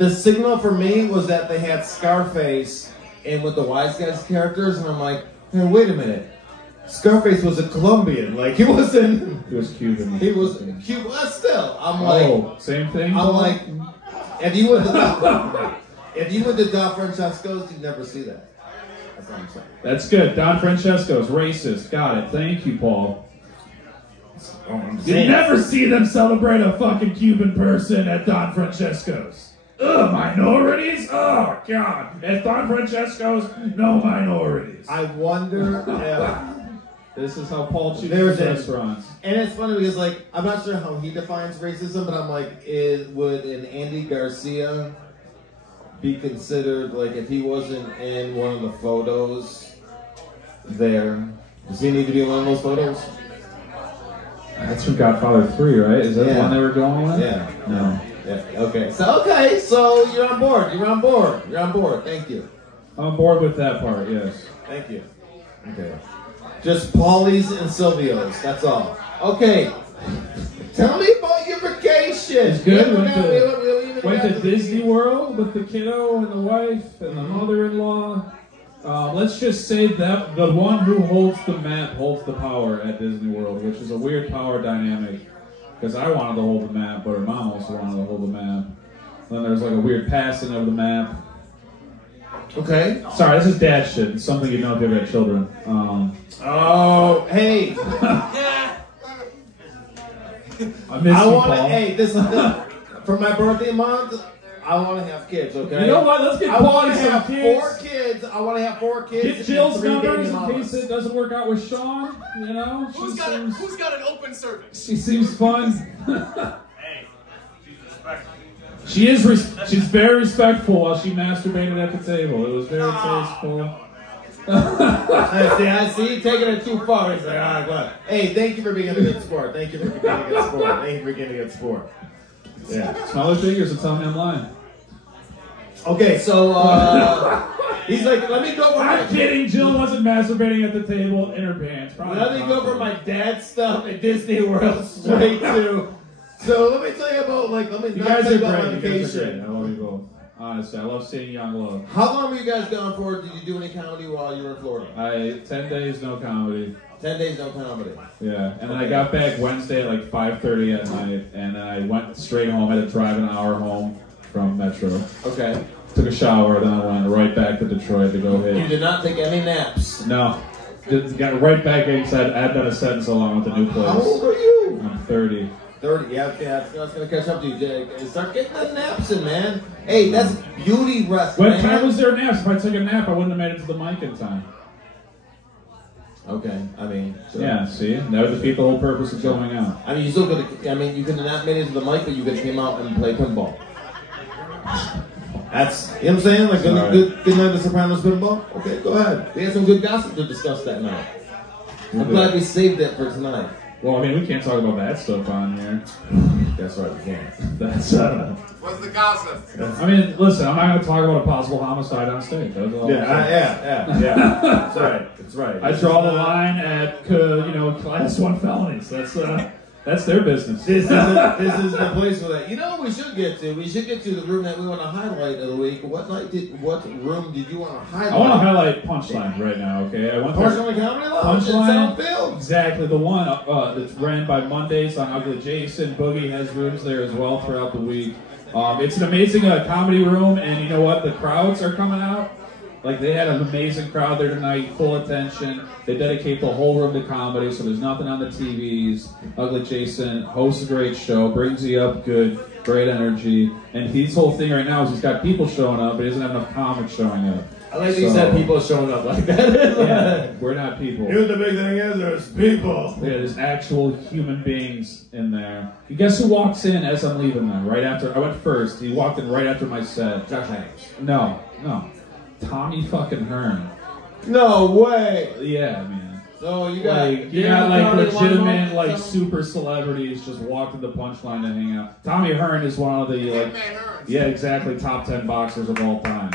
The signal for me was that they had Scarface in with the Wise Guys characters, and I'm like, hey, wait a minute. Scarface was a Colombian, like he wasn't. He was Cuban. He was Cuban. Well, still, I'm like. Oh, same thing. I'm like, if you went to Don Francesco's, you'd never see that. That's what I'm saying. That's good. Don Francesco's racist. Got it. Thank you, Paul. You never see them celebrate a fucking Cuban person at Don Francesco's. Ugh, minorities? Oh, God. At Don Francesco's, no minorities. I wonder if... This is how Paul chooses restaurants. And it's funny because, like, I'm not sure how he defines racism, but I'm like, would an Andy Garcia be considered, like, if he wasn't in one of the photos there, does he need to be in one of those photos? That's from Godfather 3, right? Is that the one they were going with? Yeah. No. Yeah. Okay, so you're on board. You're on board. Thank you. I'm on board with that part, yes. Thank you. Okay. Just Paulie's and Silvio's. That's all. Okay. Tell me about your vacation. It's good. Went to Disney World with the kiddo and the wife and the mother-in-law. Let's just say that the one who holds the map holds the power at Disney World, which is a weird power dynamic. Because I wanted to hold the map, but her mom also wanted to hold the map. Then there's like a weird passing of the map. Okay. Sorry, this is dad shit. It's something you know if you've got children. Oh, hey. I miss you, Paul. Hey, this for my birthday month, I want to have kids, okay? You know what? Let's get Paulie some kids. 4 kids. I want to have 4 kids. Get Jill's numbers in case it doesn't work out with Sean. You know? Who's got an open service? She seems fun. Hey, she's respectful. She's very respectful while she masturbated at the table. It was very tasteful. I see you taking it too far. He's like, all right, go ahead. Hey, thank you for being a good sport. Thank you for being a good sport. Thank you for being a good sport. Yeah. Smaller fingers will tell me I'm lying. Okay, so he's like, let me go over I'm kidding. Jill wasn't masturbating at the table in her pants. Let me go over my dad's stuff at Disney World straight to. So let me tell you about You guys are great. I love you both. Honestly, I love seeing young love. How long were you guys gone for? Did you do any comedy while you were in Florida? 10 days, no comedy. 10 days, no comedy. Yeah, and then I got back Wednesday at like 5:30 at night, and then I went straight home. I had to drive an hour home from Metro. Okay. Took a shower, then I went right back to Detroit to go hit. You did not take any naps? No. Just got right back inside. I've been a sentence along with the new place. How old are you? I'm 30. 30, yeah, I was going to catch up to you, Jake. Start getting the naps in, man. Hey, that's beauty rest, What time was there naps? If I took a nap, I wouldn't have made it to the mic in time. Okay, I mean... Sure. Yeah, see? That would defeat the whole purpose of going out. I mean, you still could have... I mean, you could have not made it to the mic, but you could have came out and played pinball. That's... You know what I'm saying? Like, good night of Sopranos pinball? Okay, go ahead. We had some good gossip to discuss that night. I'm glad we saved that for tonight. Well, I mean, we can't talk about that stuff on here. That's right, we can't. That's, What's the gossip? I mean, listen, I'm not going to talk about a possible homicide on stage. That's all. Yeah. That's right. That's right. I draw the line at, class 1 felonies. That's their business. This is the place for that. You know what we should get to? We should get to the room that we want to highlight of the week. What room did you want to highlight? I want to highlight Punchline right now, okay? I went Punchline Comedy Lounge in Southfield? Exactly, the one that's ran by Mondays on Ugly Jason. Boogie has rooms there as well throughout the week. It's an amazing comedy room, and you know what? The crowds are coming out. Like, they had an amazing crowd there tonight, full attention. They dedicate the whole room to comedy, so there's nothing on the TVs. Ugly Jason hosts a great show, brings you up good, great energy. And his whole thing right now is he's got people showing up, but he doesn't have enough comics showing up. I like that you said people showing up like that. Yeah, we're not people. Here's the big thing is, there's people. Yeah, there's actual human beings in there. And guess who walks in as I'm leaving them? Right after, I went first. He walked in right after my set. Josh Hanks. No. Tommy fucking Hearn. No way. Yeah, man. So you got legitimate super celebrities just walk to the Punchline to hang out. Tommy Hearn is one of the yeah, exactly, top 10 boxers of all time.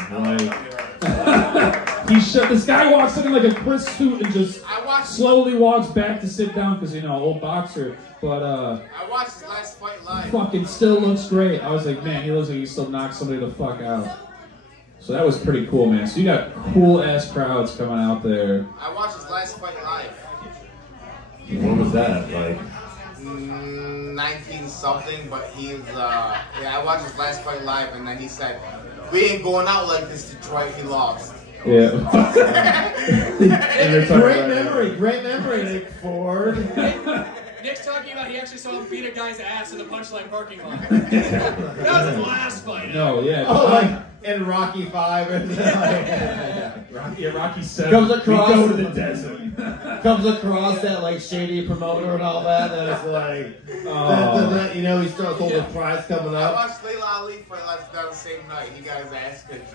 This guy walks in like a crisp suit and just slowly walks back to sit down because, old boxer. But, I watched his last fight live. Fucking still looks great. I was like, man, he looks like he still knocked somebody the fuck out. So that was pretty cool, man. So you got cool-ass crowds coming out there. I watched his last fight live. What was that, like? 19-something, but he's, I watched his last fight live, and then he said, we ain't going out like this, Detroit, he lost. Yeah. Great memory, Nick Ford. Nick's talking about he actually saw him beat a guy's ass in the Punchline parking lot. That was his last fight. No, yeah. Oh, like in Rocky 5 and Rocky 7. Comes across, we go to the desert. Comes across that like shady promoter and all that, and it's like, he starts holding the prize coming I up. watched Layla Ali fight last night the same night. He got his ass kicked.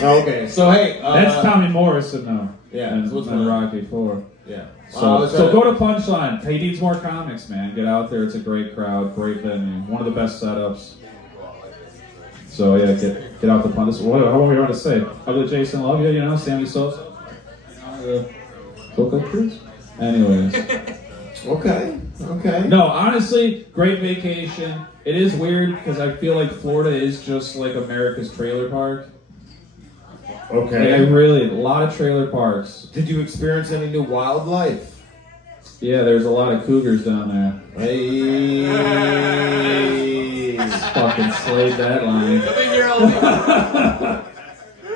Okay, so hey, that's Tommy Morrison though. Yeah, and Rocky 4. Yeah. So go to Punchline. He needs more comics, man. Get out there. It's a great crowd, great venue, one of the best setups. So yeah, get out the punch. What we want to say? Ugly Jason, love you. Sammy Sosa. Coca Cruz. Anyways. Okay. No, honestly, great vacation. It is weird because I feel like Florida is just like America's trailer park. Okay. A lot of trailer parks. Did you experience any new wildlife? Yeah, there's a lot of cougars down there. Hey. Fucking slayed that line.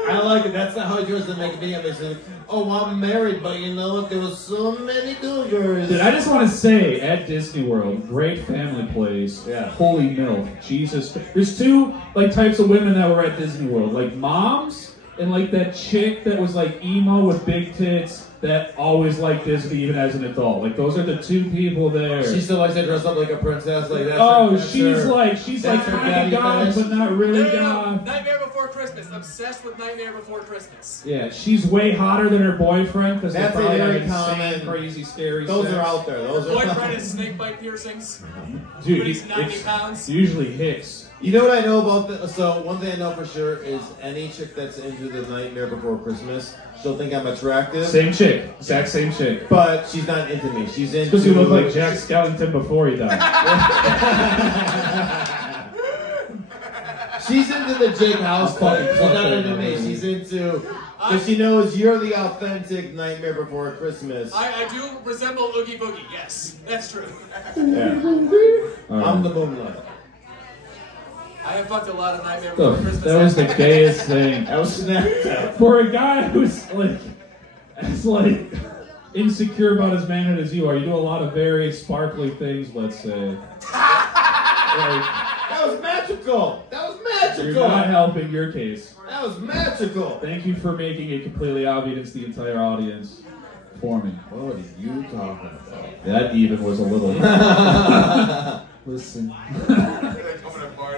I like it. That's not how he tries to make me. They say, oh, I'm married, but there was so many cougars. Dude, I just want to say, at Disney World, great family place. Yeah. Holy milk. Jesus. There's two types of women that were at Disney World. Like moms and like that chick that was like emo with big tits that always liked Disney even as an adult. Like those are the two people there. She still likes to dress up like a princess. Like that. She's like kind of goth, but not really goth. Nightmare Before Christmas. Obsessed with Nightmare Before Christmas. Yeah, she's way hotter than her boyfriend because that's they probably very have common, insane, crazy, scary. Those sex. are out there. Those are boyfriend is snake bite piercings. Dude, he's 90 pounds. Usually Hicks. You know what I know about so one thing I know for sure is any chick that's into the Nightmare Before Christmas, she'll think I'm attractive. Same chick. Exact same chick. But she's not into me. She's into... Because you look like Jack Skellington before he died. She's into the Jake House party. She's not into me. She's into... Because she knows you're the authentic Nightmare Before Christmas. I do resemble Oogie Boogie, yes. That's true. Yeah. I'm the Moonlight. I have fucked a lot of Nightmare Before Christmas. That was the gayest thing. That was Snapchat. For a guy who's as insecure about his manhood as you are, you do a lot of very sparkly things, let's say. That was magical. That was magical. You're not helping your case. That was magical. Thank you for making it completely obvious to the entire audience for me. What are you talking about? That even was a little... Listen.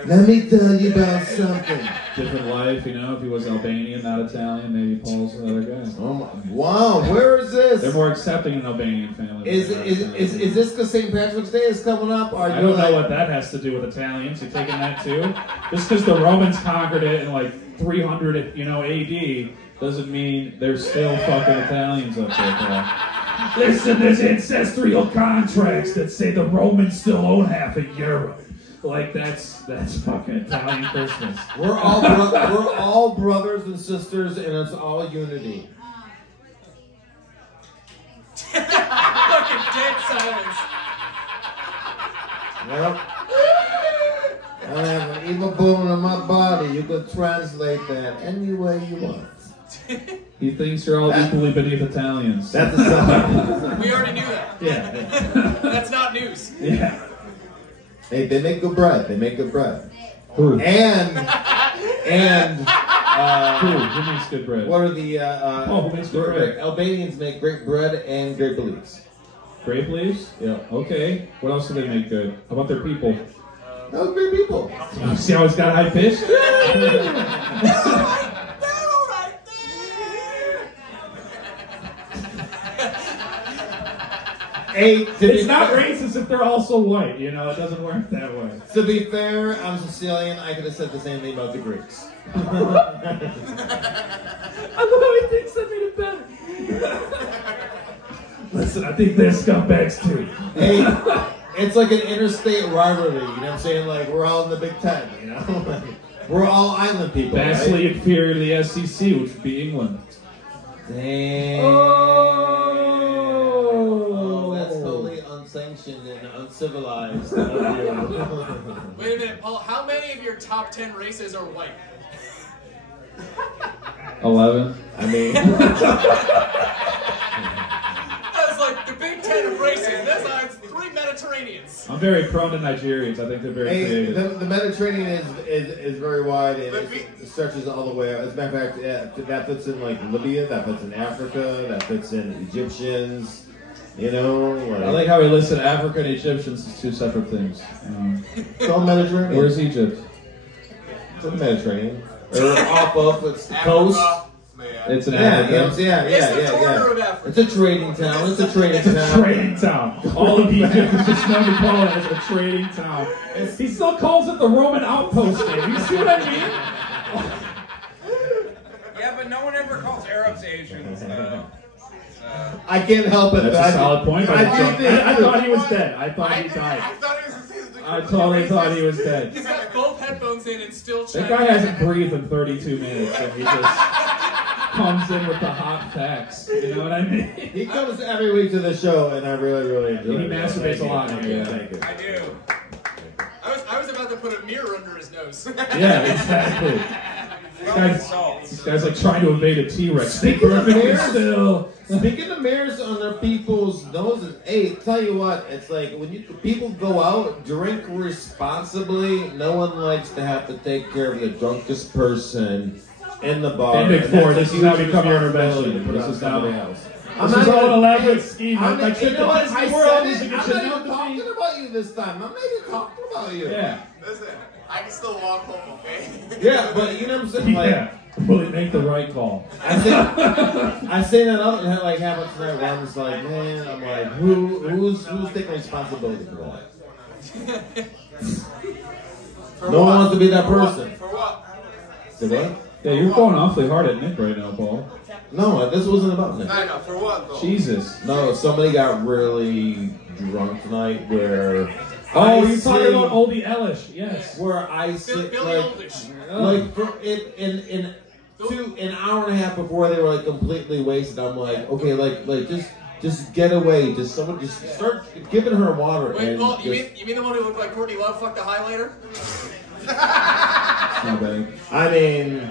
Let me tell you about something. Different life, if he was Albanian, not Italian, maybe Paul's the other guy. Oh my, wow, where is this? They're more accepting in Albanian families. Is this because St. Patrick's Day is coming up? I don't know what that has to do with Italians. You taking that too? Just because the Romans conquered it in 300, AD, doesn't mean they're still fucking Italians up there, Paul. Listen, there's ancestral contracts that say the Romans still own half of Europe. That's fucking Italian Christmas. We're all brothers and sisters, and it's all unity. Fucking dead silence. Yep. I have an evil bone in my body. You can translate that any way you want. He thinks you're all equally beneath Italians. That's a sign. We already knew that. Yeah. That's not news. Yeah. Hey, they make good bread. They make good bread. Who? And who makes good bread? What are the who makes good bread? Albanians make great bread and grape leaves. Grape leaves? Yeah. Okay. What else do they make good? How about their people? Those great people. You see how it's got high pitch? Hey, it's not racist if they're also white. You know, it doesn't work that way. To be fair, I'm Sicilian. I could have said the same thing about the Greeks. I love how he thinks I made it better. Listen, I think they're scumbags too. Hey, it's like an interstate rivalry. You know what I'm saying? Like we're all in the Big Ten. You know, like, we're all island people. Vastly right? inferior to the SEC, which would be England. Damn. Oh, that's totally unsanctioned and uncivilized. Wait a minute, Paul. How many of your top 10 races are white? 11. I mean, That's like the Big Ten of racing. That's like 3 Mediterraneans. I'm very prone to Nigerians. I think they're very creative. the Mediterranean is very wide and it stretches all the way out. As a matter of fact, that fits in like Libya, that fits in Africa, that fits in Egyptians. You know, I like how he listed Africa and Egyptians as 2 separate things. It's all Mediterranean. Where's Egypt? It's in the Mediterranean. Or off of it's the coast. It's an Yeah. It's the corner of Africa. It's a trading town. It's a trading town. Trading town. All of Egypt is just known to call it as a trading town. He still calls it the Roman outpost. You see what I mean? Yeah, but no one ever calls Arabs Asians. I can't help it. That's a solid point. I thought he was dead. I thought he died. I totally thought he was dead. He's got both headphones in and still That trying. guy hasn't breathed in 32 minutes, and he just comes in with the hot facts. You know what I mean? He comes every week to the show, and I really, really enjoy it. He masturbates a lot. Thank you. Thank you. I do. I was about to put a mirror under his nose. Yeah, exactly. This guy's like trying to evade a T-Rex. Speaking of mirrors, still. Speaking of mirrors under people's noses, hey, tell you what, it's like when people go out, drink responsibly. No one likes to have to take care of the drunkest person in the bar. And Big Four, this is now become your responsibility intervention. to put This on is now somebody else. This is all an elaborate scheme. I'm Like, you know what? I Disney World said is it. to I'm get not you even known to talking be. about you this time. I'm not even talking about you. Yeah. Listen, I can still walk home, okay? Yeah, but you know what I'm saying? Like, Yeah. Will it make the right call? I say that up and like happens tonight where I'm just like, man, I'm like, who's taking responsibility for that? No one wants to be that person. For what? Say what? Yeah, you're going awfully hard at Nick right now, Paul. No, this wasn't about me. No, for what though? Jesus. No, somebody got really drunk tonight where. Oh, you're talking about Oldie Ellish, yes. Where I sit Billy like Oldish. for in an hour and a half before they were like completely wasted. I'm like, okay, like just get away. Just someone just start giving her water. Wait, and Paul, you just, mean the one who looked like Courtney Love fucked a highlighter? Not bad. I mean,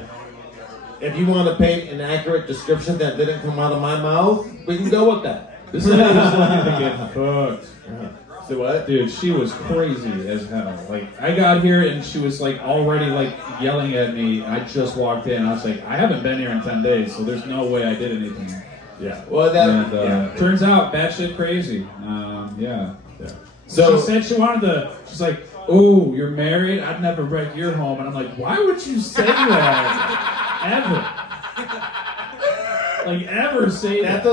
if you want to paint an accurate description that didn't come out of my mouth, we can go with that. This is how you just to get fucked. So what? Dude, she was crazy as hell. Like, I got here and she was like already like yelling at me. I just walked in. I was like, I haven't been here in 10 days, so there's no way I did anything. Yeah. Well, that And, turns out, batshit crazy. Yeah. So she said she wanted to. She's like, "Oh, you're married? I'd never wreck your home." And I'm like, "Why would you say that ever? Like ever say that?"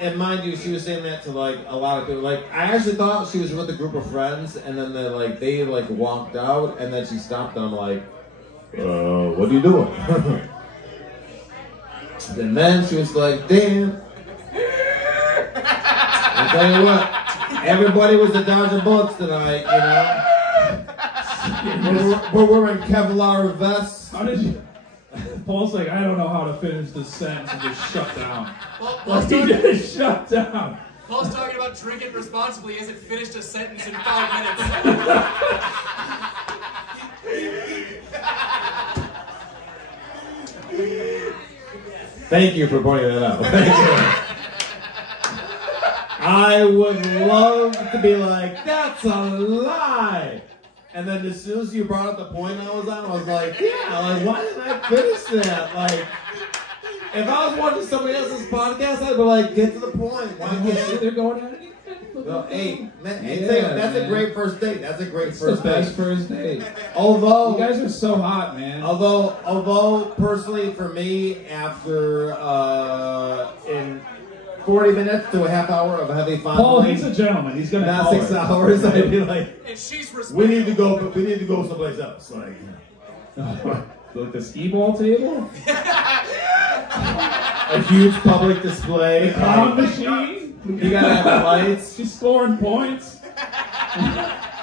And mind you, she was saying that to like a lot of people. Like I actually thought she was with a group of friends, and then they walked out, and then she stopped, and I'm like, "What are you doing?" And then she was like, "Damn." I'll tell you what, everybody was dodging bullets tonight, you know. We're wearing Kevlar vests. How did you? Paul's like, I don't know how to finish this sentence and just shut down. Paul's He just shut down. Paul's talking about drinking responsibly. He hasn't finished a sentence in 5 minutes. Thank you for pointing that out. Thank you. I would love to be like, that's a lie. And then as soon as you brought up the point I was on, I was like, yeah, like, why didn't I finish that? Like, if I was watching somebody else's podcast, I'd be like, get to the point. Why can't you? They're going at it. Well, hey, man, Yeah, that's man. a great first date. That's a great It's first the best date. first date. Although, You guys are so hot, man. although personally for me, after 40 minutes to a half hour of heavy fondling. Paul, he's a gentleman. He's gonna not call 6 her. hours. I'd be like, And she's we need to go someplace else. Like, Like the skee ball table? a huge public display. Prom machine? You gotta have lights. She's scoring points.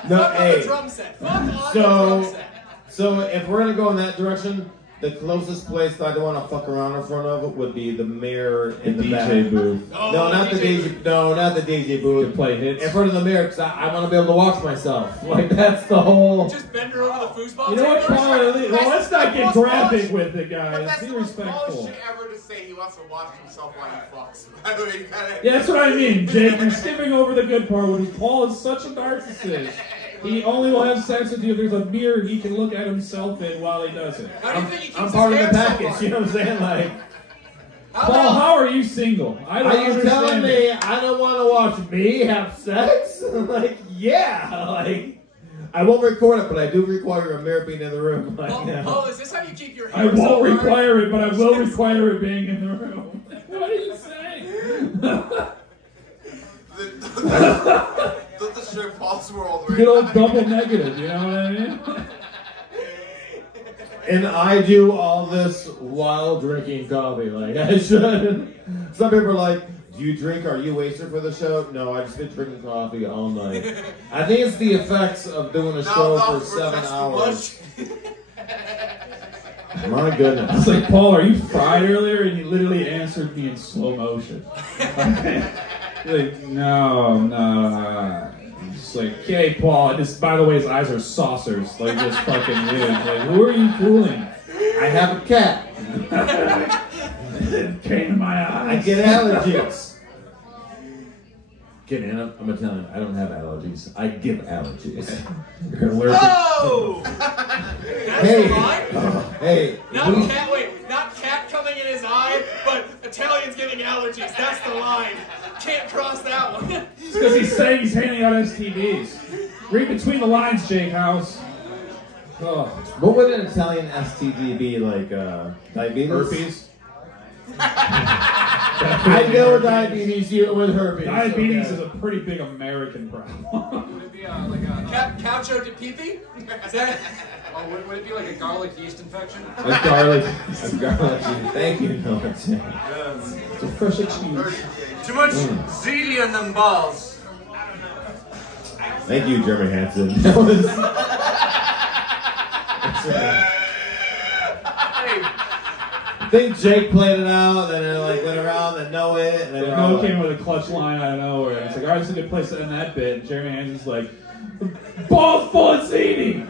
No, Fuck on hey. the drum set. Fuck on the drum set. So if we're gonna go in that direction, the closest place that I don't want to fuck around in front of would be the mirror in the DJ back. booth. Oh, No, not the DJ. No, not the DJ booth. To play hits. In front of the mirror, because I want to be able to watch myself. Like that's the whole. Just bend her over the foosball You know what, table. Paul? Well, let's not get graphic with it, guys. That's Be the most polished respectful. shit ever to say. He wants to watch himself while he fucks. By the way, you gotta. Yeah, that's what I mean, Jake. You're skipping over the good part when Paul is such a narcissist. He only will have sex with you if there's a mirror he can look at himself in while he does it. How do you think he keeps I'm his part of the hair so package. long? You know what I'm saying? Like, Paul, how are you single? I don't are you understand telling it. me I don't want to watch me have sex? Like, yeah. Like, I won't record it, but I do require a mirror being in the room. Like, Paul, is this how you keep your hair I won't so hard? require it, but I will require it being in the room. What are you saying? The strip Paul's world right Good old now. double negative, you know what I mean? and I do all this while drinking coffee. Like, I should. Some people are like, do you drink? Are you wasted for the show? No, I just been drinking coffee all night. I think it's the effects of doing a show for 7 hours. My goodness. I was like, Paul, are you fried earlier? And he literally answered me in slow motion. Okay. Like, no. Just like, okay, Paul. And just, by the way, his eyes are saucers. Like, just fucking weird. Like, who are you fooling? I have a cat. It came in my eyes. I get allergies. Kidding, I'm Italian. I don't have allergies. I give allergies. You're allergic. Oh! That's Hey. the line? Hey. Not cat coming in his eye, but Italians getting allergies. That's the line. Can't cross that one. It's because he's saying he's handing out STDs. Read between the lines, Jake House. Oh. What would an Italian STD be like? Diabetes? Herpes? I know diabetes. You with herpes. Diabetes okay. is a pretty big American problem. Would it be like a... Coucho de pipi? Is that... Oh, would it be like a garlic yeast infection? A garlic. Thank you. No, it's It's a fresh cheese. Too much ziti in them balls. Thank you, Jeremy Hansen. That was. I think Jake played it out, then it like went around, then know it, and then we're all Noah like, came with a clutch line out of nowhere. It's like, all right, it's a good place to end that bit. And Jeremy Hansen's like, balls full of ziti.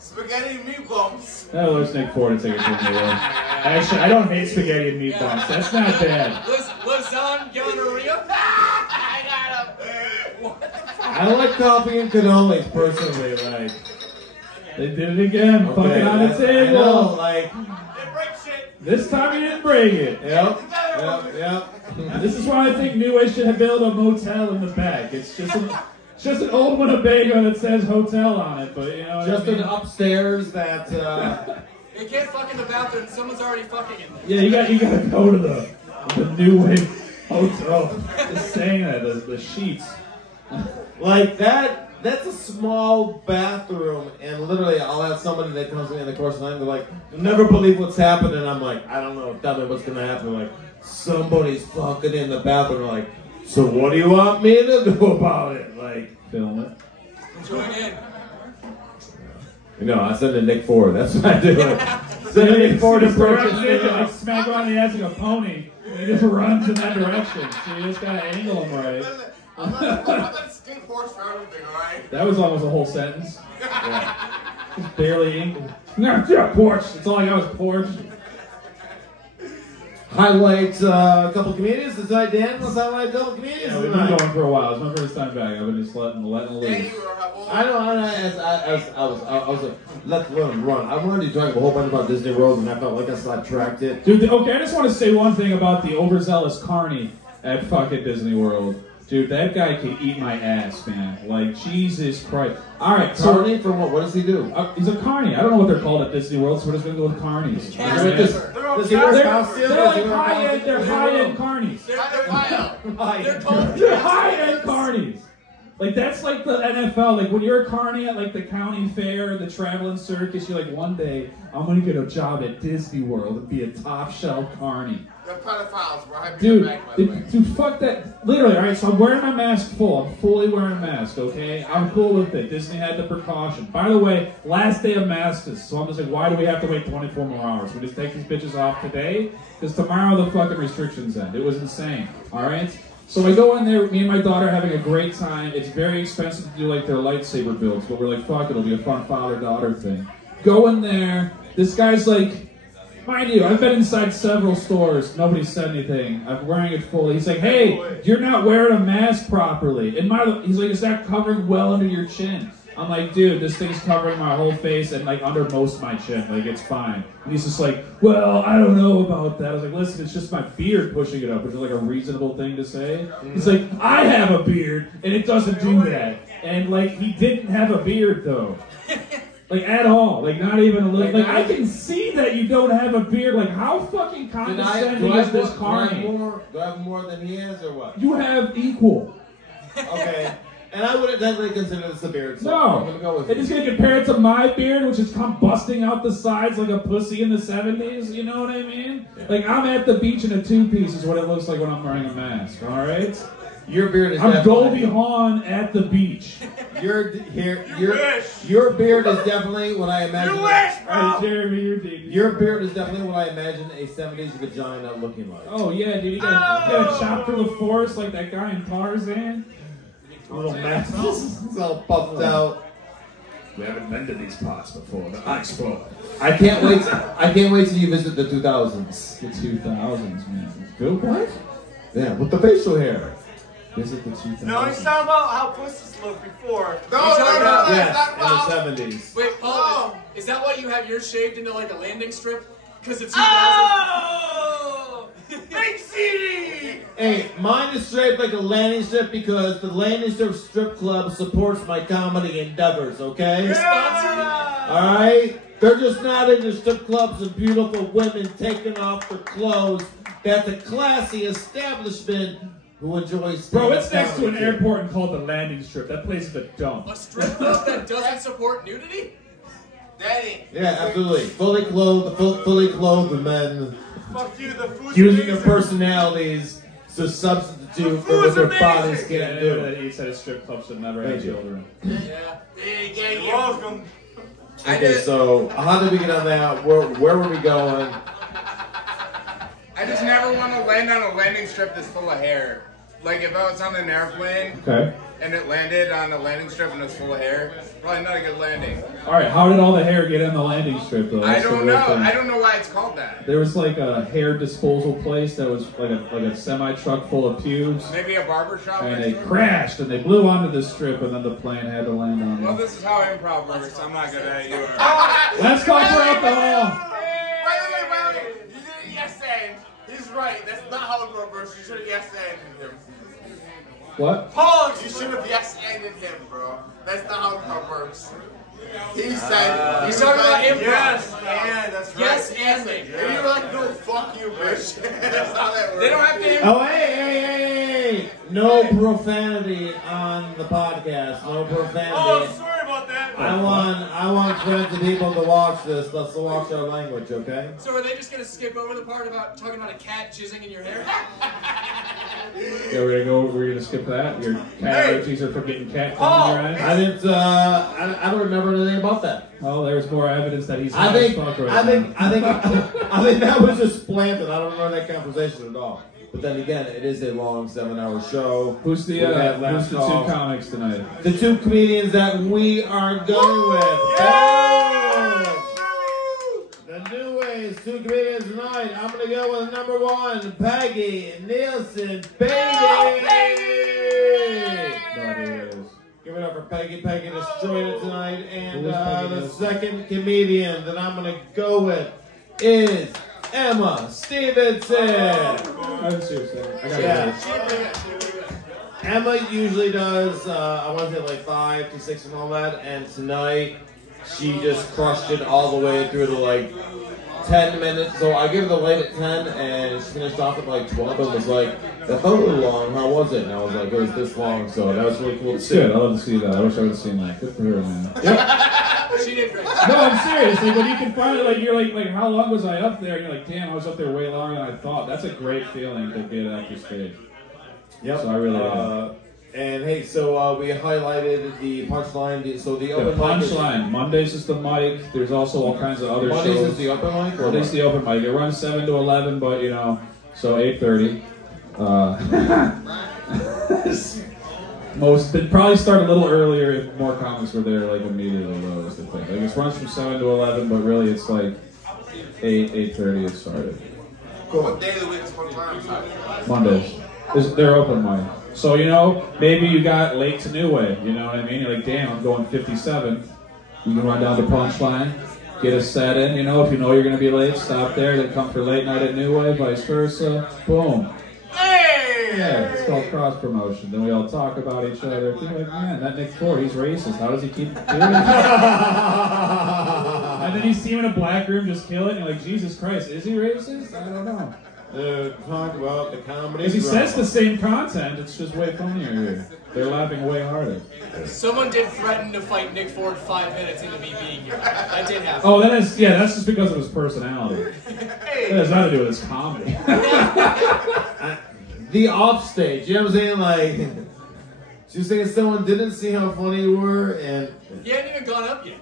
Spaghetti and meatballs. Oh, let's make four to take it to the middle. Actually, I don't hate spaghetti and meatballs. That's not bad. Lasagna gonorrhea? I got him. I like coffee and cannolis personally. Like, They did it again. Fucking on the I know, table. like, It breaks shit. This time you didn't break it. yep. This is why I think New Way should have built a motel in the back. It's just an old Winnebago that says hotel on it, but you know. Just what I mean? an upstairs that. You can't fuck in the bathroom. Someone's already fucking in there. Yeah, you gotta go to the New Way hotel. Just saying that the sheets. Like that's a small bathroom, and literally I'll have somebody that comes in the course of the night, they're like, you'll never believe what's happening. I'm like, I don't know, tell me what's gonna happen. Like, somebody's fucking in the bathroom. I'm like, so what do you want me to do about it? Like, Film it. Join in. you know, I send to Nick Ford. That's what I do. Like, send to Nick Ford to purchase Nick and it. like smack him on the ass like a pony. And he just runs in that direction. So you just gotta angle him right. I'm not that stink horse for everything, alright? That was almost a whole sentence. Yeah. Just barely angled. No, yeah, porch. That's all I got was porch. Highlight a couple comedians tonight, Dan. Let's highlight a couple comedians Yeah, we've been tonight. going for a while. It's my first time back. I've been just letting Danny, loose. you have all. I was like, let them run. I wanted to talk a whole bunch about Disney World, and I felt like I sidetracked it. Dude, okay, I just want to say one thing about the overzealous carny at fucking Disney World. Dude, that guy can eat my ass, man. Like, Jesus Christ. All right, so... Carney for what? What does he do? He's a carny. I don't know what they're called at Disney World, so we're just going to go with carnies. Does he wear costumes? They're like high-end carnies. They're called They're high-end carnies. Like, that's like the NFL. Like, when you're a carny at, like, the county fair, the traveling circus, you're like, one day, I'm going to get a job at Disney World and be a top-shelf carny. They're pedophiles, bro. Dude, fuck that. Literally, all right, so I'm wearing my mask full. I'm fully wearing a mask, okay? I'm cool with it. Disney had the precaution. By the way, last day of masks, so I'm just like, why do we have to wait 24 more hours? We just take these bitches off today? Because tomorrow the fucking restrictions end. It was insane, all right? So I go in there, me and my daughter are having a great time. It's very expensive to do like their lightsaber builds, but we're like, fuck, it'll be a fun father-daughter thing. Go in there, this guy's like, mind you, I've been inside several stores, nobody said anything. I'm wearing it fully. He's like, hey, you're not wearing a mask properly. And he's like, is that covering well under your chin? I'm like, dude, this thing's covering my whole face and like under most of my chin. Like, it's fine. And he's just like, well, I don't know about that. I was like, listen, it's just my beard pushing it up, which is like a reasonable thing to say. He's like, I have a beard and it doesn't do that. And like, he didn't have a beard though. Like, at all. Like, not even a little. Like, I can see that you don't have a beard. Like, how fucking condescending is this carny? Do I have more than he has, or what? You have equal. Okay. And I wouldn't definitely consider this a beard, so no. I'm going to go with it. He's going to compare it to my beard, which has come busting out the sides like a pussy in the 70s. You know what I mean? Yeah. Like, I'm at the beach in a two-piece is what it looks like when I'm wearing a mask, all right? Your beard is I'm Goldie Hawn at the beach. Your beard is definitely what I imagine. You wish, bro! Right, Jeremy, you're deep. Your beard is definitely what I imagine a 70s vagina looking like. Oh, yeah, dude. You gotta chop through the forest like that guy in Tarzan. A little mess. It's all puffed out. We haven't been to these parts before. The explore. I can't wait till you visit the 2000s. The 2000s, man. Bill, what? Yeah, with the facial hair. Visit the 2000s. No, he's talking about how pussies looked before. No, yes, in the 70s. Wait, Paul, is that why you have yours shaved into like a landing strip? Because it's 2000? Oh! Big CD! Hey, mine is shaped like a landing strip because the landing strip club supports my comedy endeavors, okay? Yeah! Alright? They're just not into strip clubs and beautiful women taking off their clothes. That's a classy establishment who enjoys. Bro, it's next to an airport and called the landing strip. That place is a dump. A strip club that doesn't support nudity? Yeah, absolutely. Fully clothed men. Fuck you, the food's using amazing. their personalities to substitute for what their bodies can't do. He said a strip club should never have children. Yeah. You're welcome. Okay, so how did we get on that? Where were we going? I just never want to land on a landing strip that's full of hair. Like if I was on an airplane and it landed on a landing strip and it was full of hair, probably not a good landing. Alright, how did all the hair get in the landing strip though? I don't know. I don't know why it's called that. There was like a hair disposal place that was like a semi-truck full of pubes. Maybe a barber shop. And they crashed and they blew onto the strip and then the plane had to land on it. Well, this is how improv works. I'm not good at it. Let's go for alcohol! Wait. You did a yes and. He's right. That's not how it works. You should have yes anded him. What? Paul, you should have yes anded him, bro. That's not how it works. He said. He's talking about improv. Yes, and that's right. Yes, anding. And you were like, no, fuck you, bitch. That's how that works. They don't have to. Oh, hey! No profanity on the podcast. No profanity. Oh, sorry about that. I want friends and people to watch this. Let's watch our language, okay? So are they just going to skip over the part about talking about a cat jizzing in your hair? Yeah, we're gonna skip that. Your cat allergies are from getting cat cum in your eyes. I didn't. I don't remember anything about that. Well, there's more evidence that he's. I think that was just planted. I don't remember that conversation at all. But then again, it is a long 7-hour show. Who's the two comics tonight? The two comedians that we are going with. Yeah! The new ways, two comedians tonight. I'm gonna go with number 1, Peggy Nielsen. Peggy! Give it up for Peggy. Peggy destroyed it tonight. And the second comedian that I'm gonna go with is Emma Stevenson. I'm serious. I gotta Emma usually does, I want to say like 5 to 6 and all that, and tonight she just crushed it all the way through to like 10 minutes. So I gave her the light at 10, and she finished off at like 12 and was like, that felt a little long, how was it? And I was like, it was this long, so that was really cool to see. Good, I love to see that. I wish I would have seen that. Good for her, man. Yep. She did great. No, I'm serious. Like, when you can finally, like, you're like, how long was I up there? And you're like, damn, I was up there way longer than I thought. That's a great feeling to get after stage. Yep. So I really like it. And hey, so we highlighted the Punchline. So the open Punchline. Mondays is the mic. There's also all kinds of other Mondays shows. is the open mic? Monday's the open mic. It runs 7 to 11, but, you know, so 8:30. They'd probably start a little earlier if more comics were there, like, immediately, though, is the thing. Like, it runs from 7 to 11, but really it's like 8:30 it started. Cool. What day of the week is Punchline? Mondays. They're open mic. So, you know, maybe you got late to New Wave, you know what I mean? You're like, damn, I'm going 57th. You can run down to Punchline, get a set in, you know, if you know you're going to be late, stop there, then come for late night at New Wave, vice versa. Boom. Hey! Yeah, it's called cross promotion. Then we all talk about each other. You're like, man, that Nick Ford, he's racist. How does he keep doing that? And then you see him in a black room just kill it, and you're like, Jesus Christ, is he racist? I don't know. Talk about the comedy. Because he says the same content, it's just way funnier here. They're laughing way harder. Someone did threaten to fight Nick Ford 5 minutes into me being here. That did happen. Oh, that's just because of his personality. That has nothing to do with his comedy. The offstage, you know what I'm saying? Like, she was saying someone didn't see how funny you were, and He hadn't even gone up yet.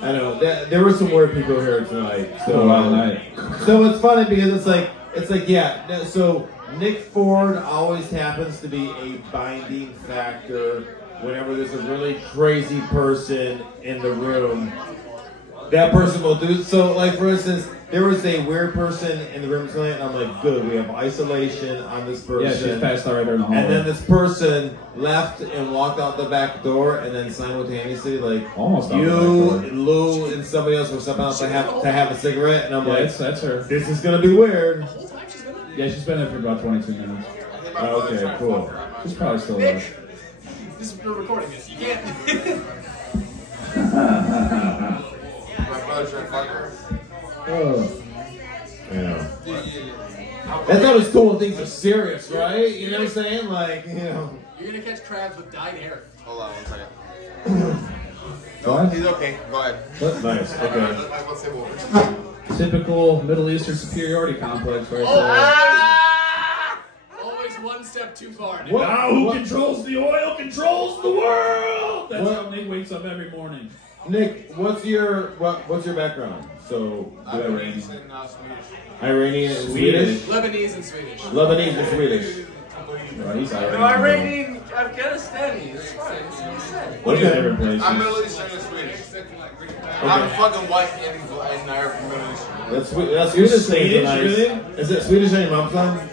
I know there were some weird people here tonight. So night. So it's funny because it's like yeah. So Nick Ford always happens to be a binding factor whenever there's a really crazy person in the room. That person will do so. Like for instance, there was a weird person in the room tonight, and I'm like, good, we have isolation on this person. Yeah, she's passed out right there in the hallway. And then this person left and walked out the back door, and then simultaneously, like, almost you, Lou, and somebody else were stepping out to have a cigarette, and I'm like, that's her. This is gonna be weird. The whole time she's been there? Yeah, she's been there for about 22 minutes. Okay, cool. She's probably still there. We're recording this. You can't. My brother's trying to fuck her. Oh. Yeah. That's always cool when things are serious, right? You know what I'm saying? Like, you know. You're gonna catch crabs with dyed hair. Hold on 1 second. No, he's okay. Go ahead. That's nice. Okay. Typical Middle Eastern superiority complex right there. Always one step too far. Nick. Now who controls the oil controls the world! That's how Nick wakes up every morning. Nick, what's your background? So, Iranian and Swedish. Iranian and Swedish? Lebanese and Swedish. Lebanese and Swedish. Oh, he's No, Iranian, Afghanistani. It's fine. What are your different places? I'm Middle Eastern and Swedish. I'm fucking white and Irish from Middle Eastern. That's Swedish. Swedish, Nice. really? Is it Swedish on your mom's side?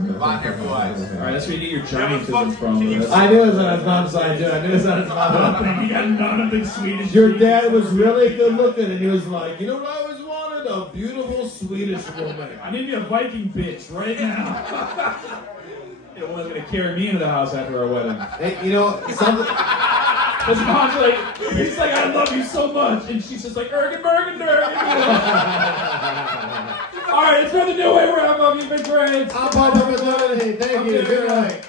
Blonde hair, blue eyes. Alright, that's where you get your giantism from. I knew it was on his mom's side, too. I knew it was on his mom's side. You got none of the Swedish. Your dad was really good looking, and he was like, you know what I always wanted? A beautiful Swedish woman. I need to be a Viking bitch right now. The one's gonna carry me into the house after our wedding. Hey, you know, something. His mom's like, he's like, I love you so much, and she's just like, Ergen Bergen Durgen. All right, it's for the New Way wrap up. You've been great. I'll pop up with that. Hey, thank you. Good night.